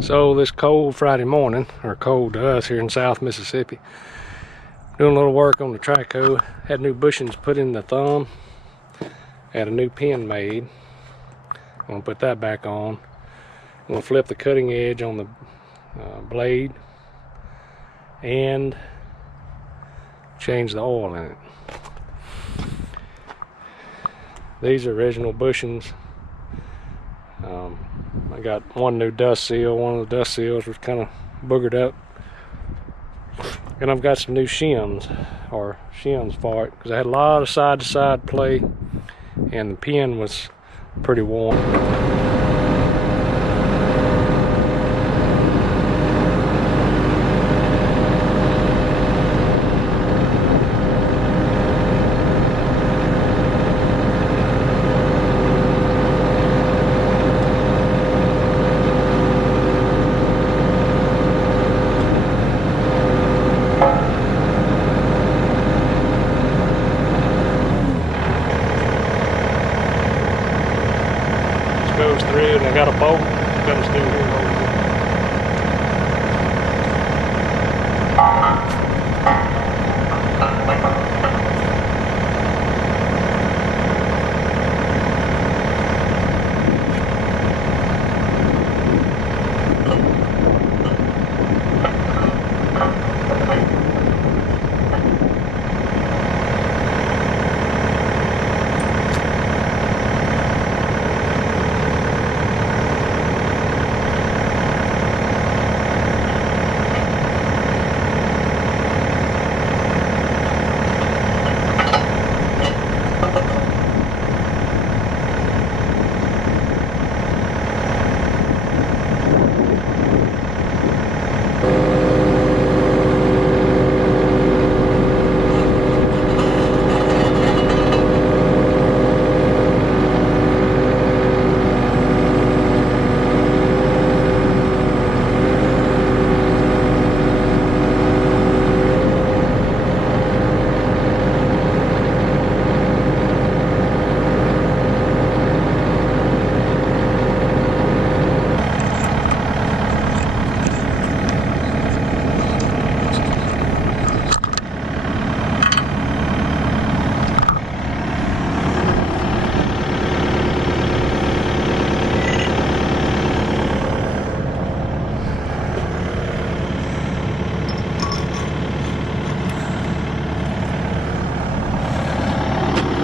So this cold Friday morning, or cold to us here in South Mississippi, doing a little work on the Trico. Had new bushings put in the thumb. Had a new pin made. I'm gonna put that back on. I'm gonna flip the cutting edge on the blade and change the oil in it. These are original bushings. I got one new dust seal. One of the dust seals was kind of boogered up, and I've got some new shims for it because I had a lot of side-to-side play, and the pin was pretty warm. Goes through, and I got a bolt that comes through here.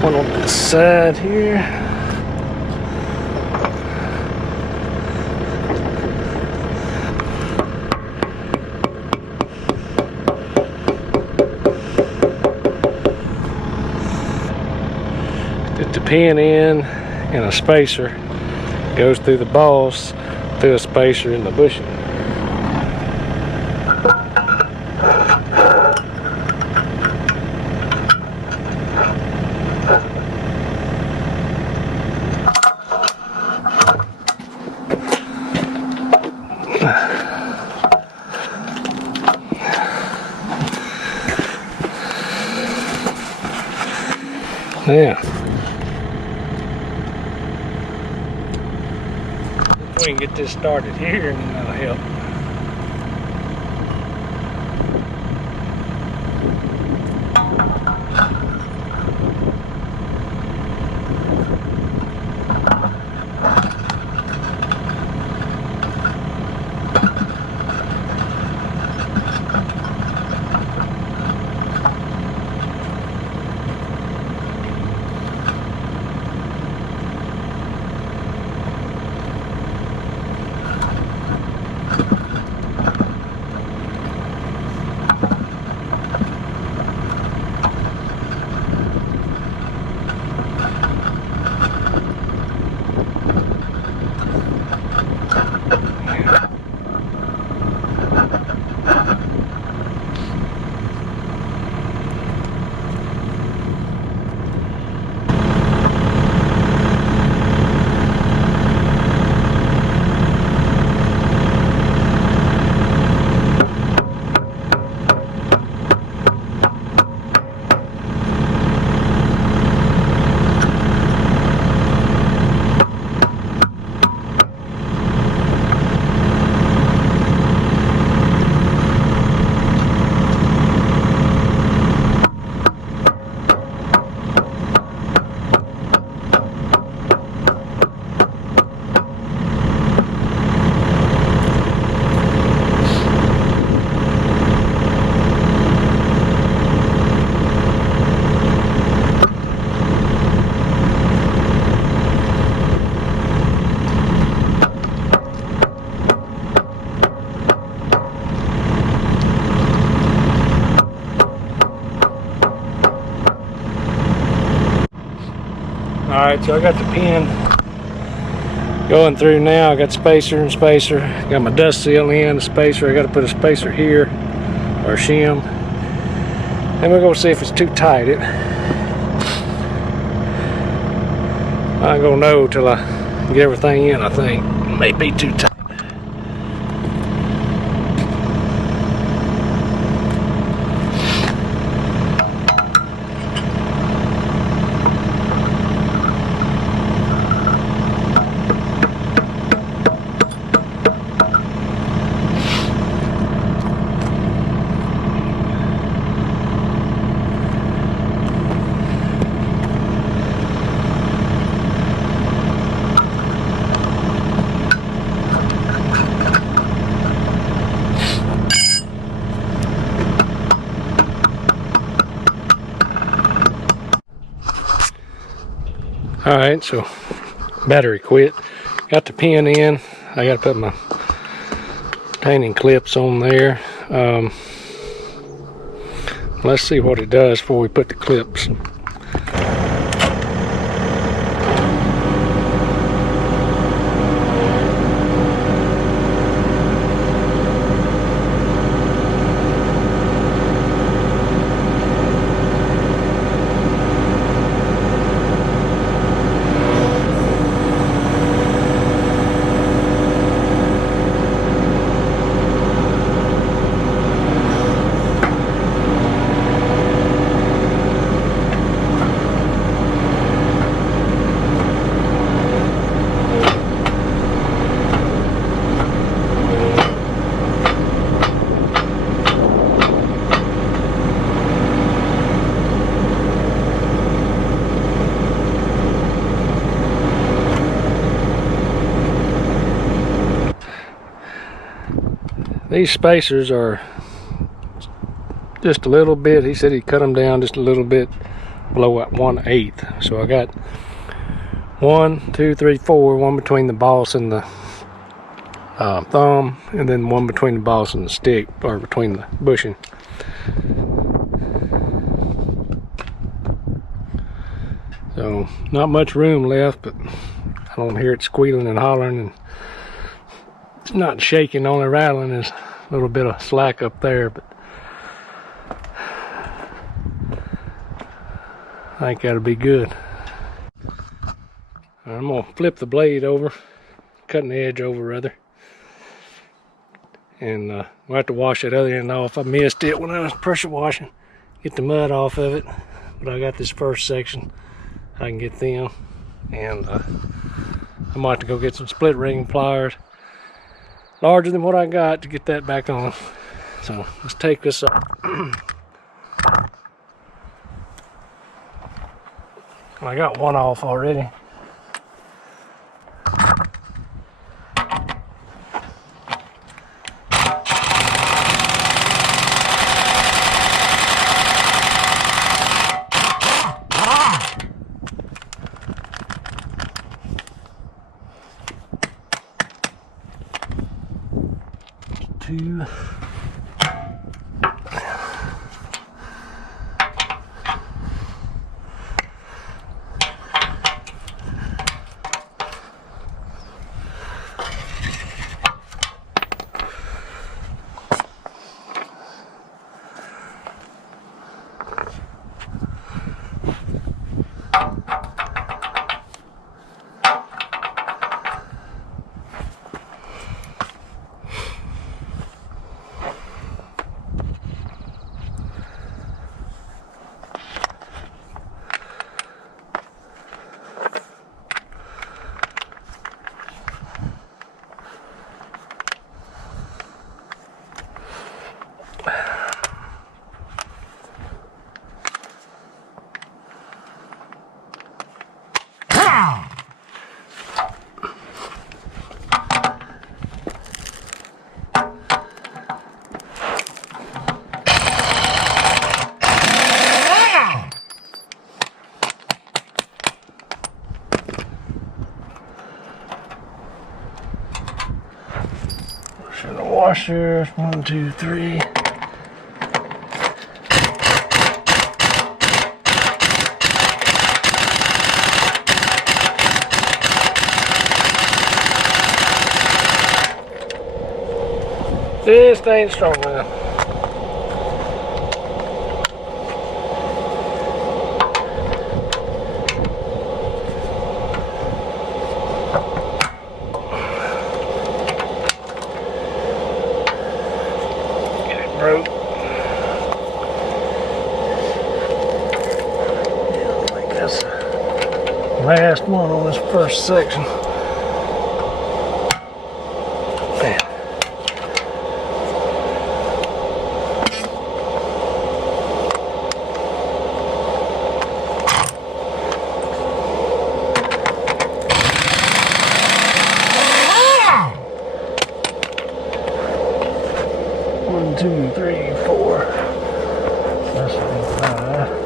One on this side here. Get the pin in, and a spacer goes through the boss through a spacer in the bushing. Yeah. If we can get this started here, and then that'll help. Alright, so I got the pin going through now. I got spacer and spacer. Got my dust seal in, the spacer. I got to put a spacer here, or a shim. And we're going to see if it's too tight. I ain't going to know till I get everything in, I think. It may be too tight. Alright, so battery quit. Got the pin in. I got to put my painting clips on there. Let's see what it does before we put the clips. These spacers are just a little bit, he said he cut them down just a little bit below at 1/8. So I got 1, 2, 3, 4, one between the boss and the thumb, and then one between the boss and the stick, or between the bushing. So not much room left, but I don't hear it squealing and hollering, and it's not shaking, only rattling is a little bit of slack up there, but I think that'll be good. I'm gonna flip the blade over, cutting the edge over rather, and we'll have to wash that other end off. I missed it when I was pressure washing, get the mud off of it, but I got this first section I can get them, and I might have to go get some split ring pliers larger than what I got to get that back on. So let's take this up. I got one off already. Two. Washers, 1, 2, 3. This ain't strong enough. Get it broke. Yeah, I think that's the last one on this first section. Man. One, two, three, four. That's 5.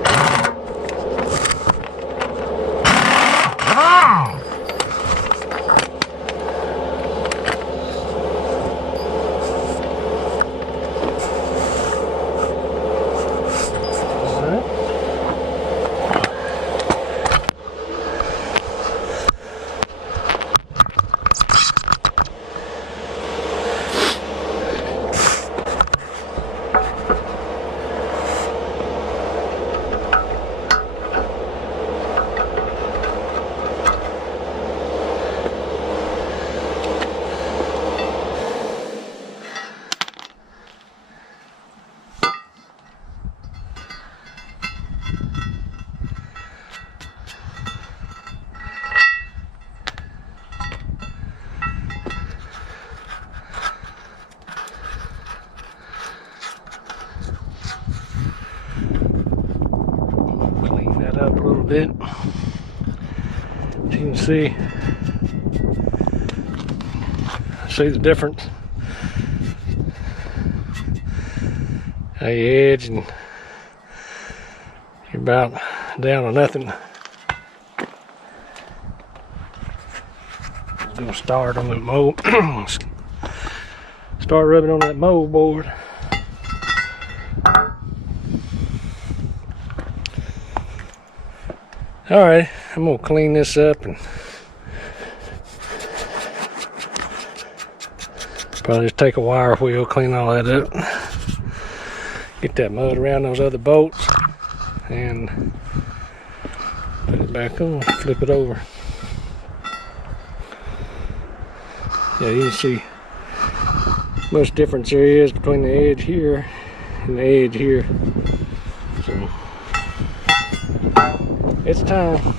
Clean that up a little bit. As you can see the difference. How you edge and you're about down to nothing. I'm gonna start on the mold. Start rubbing on that mold board. Alright, I'm gonna clean this up and probably just take a wire wheel, clean all that up. Get that mud around those other bolts and put it back on, flip it over. Yeah, you can see how much difference there is between the edge here and the edge here. So it's time.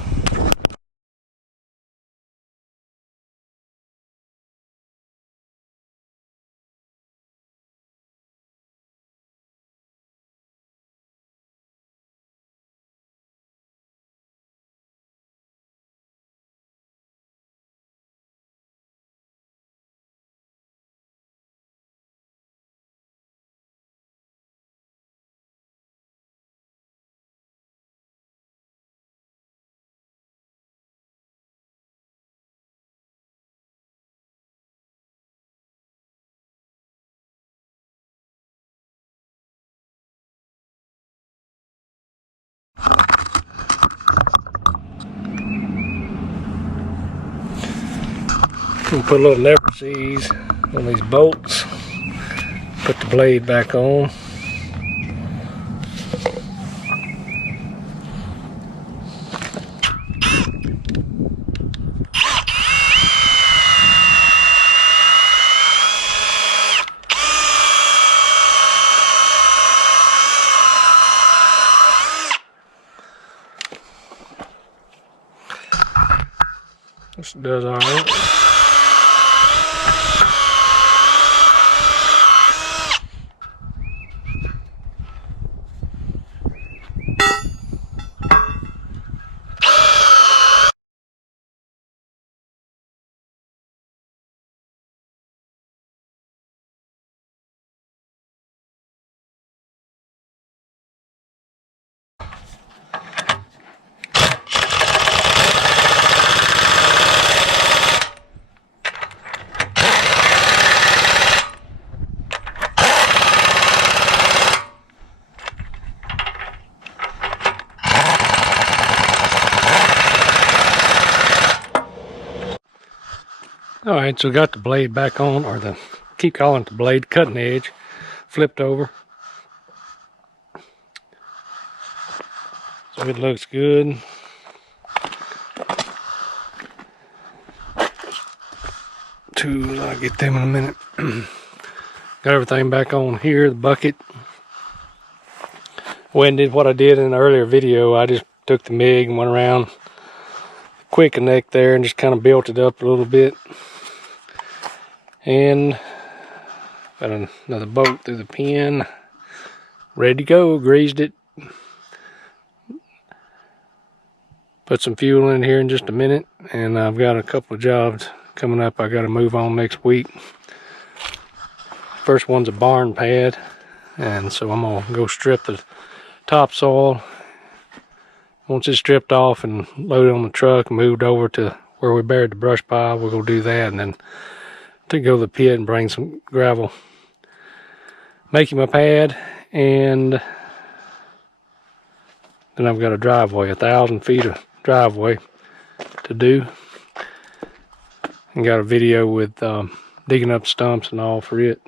We'll put a little lever seize on these bolts. Put the blade back on. This does all right. Alright, so we got the blade back on, or the keep calling it the blade, cutting edge, flipped over. So it looks good. Tools, I'll get them in a minute. Got everything back on here, the bucket. Went and did what I did in the earlier video. I just took the MIG and went around the quick connect there and just kind of built it up a little bit. And got another bolt through the pin. Ready to go, greased it. Put some fuel in here in just a minute, and I've got a couple of jobs coming up I got to move on next week. First one's a barn pad, and so I'm gonna go strip the topsoil. Once it's stripped off and loaded on the truck and moved over to where we buried the brush pile, we'll go do that, and then to go to the pit and bring some gravel, making my pad, and then I've got a driveway, 1,000 feet of driveway to do, and got a video with digging up stumps and all for it.